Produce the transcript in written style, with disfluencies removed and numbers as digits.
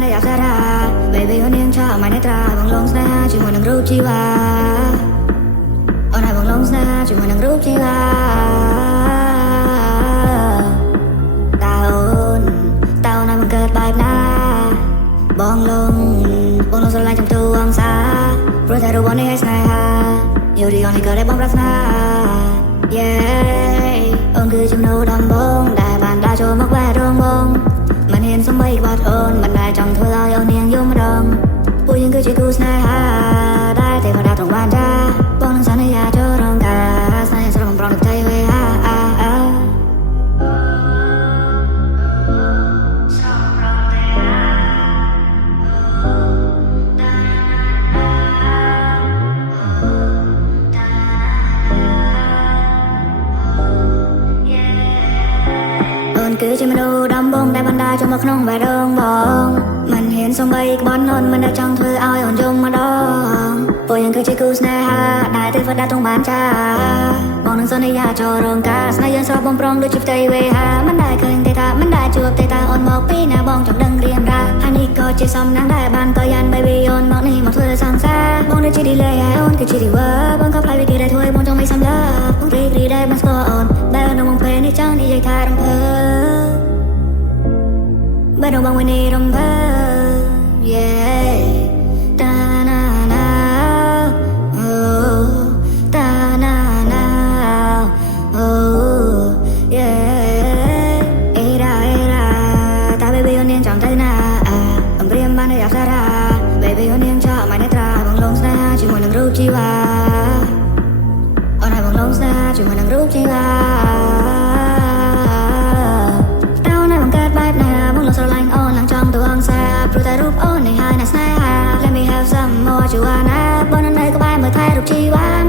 ในอับสารา Baby คนนี้ชอบไม่ในตราบังลงสนาช่วยมันนั่งรูปชีวาเอาหน้าบังลงสนาช่วยมันนั่งรูปชีวาตาโอนตาโอนนั้นมันเกิดไปหน้าบองลงสลายจำตัวอังสาเพราะเธอรู้ว่าในให้สนายหาอยู่ที่ยังในเกิดได้บ้องรักษา Yeah អូនគឺជាមនុស្សដំបងដែលបានដើរចូលមកវ៉ែរងបងមិនហ៊ានសំបីក្បត់អូនមិនដែលចង់ធ្វើឲ្យអូននាងយំម្ដងពួកយើងគឺជាគូស្នេហាដែលទេវតាទ្រង់បានចាបងនឹងសន្យាចូលរងការស្នេហ៍ស្រស់បំប្រងទឹកใจវេហាគឺជាមនុស្សដំបងដែលបានដើរចូលមកក្នុងបេះដូងបងមិនហ៊ានសំបីក្បត់អូនមិនដែលចង់ធ្វើឲ្យអូនយំម្ដងពួកយើងគឺជាគូស្នេហាដែលទេវតាទ្រង់បានចាបងនឹងសន្យាចូលរងការស្នេហ៍យើងស្រស់បំប្រងដូចជាផ្ទៃវេហាមិនដែលឃើញទេថាមិនដែលជួបទេតាអូនមកពីណាបងចង់ដឹងរៀមរាហើយនេះក៏ជាសំណាងដែលបានក៏យ៉ាន baby អូនមកនេះមកធ្វើសង្សារបងដូចជា delay ហើយអូនគឺជា diva បងក៏ផ្លាយពីគេដែលធ្វើឲ្យបងចង់មិនសំឡាបងរីករាយដែលបានស្គាល់អូនដែលនៅមកពេលនេះចង់និយាយថារំភើBut no one we need them yeah. Da na na, oh, da na na, oh, yeah. Era, ta baby អូននាងចង់ទៅណាអំព្រាមបាននៅអប្សរា Baby អូននាងចង់មកនៅត្រាបងលងស្នេហាជាមួយនឹងរូបជីវ៉ាអូនឲ្យបងលងស្នេហាជាមួយនឹងរូបជីវ៉ាស្រឡាញ់អូនឡើងចង់ទៅអង្សាព្រោះតែរូបអូននេះហើយណាស្នេហា Let me have some more ជីវ៉ាណាបងនៅក្បែរមើលថែរូបជីវ៉ា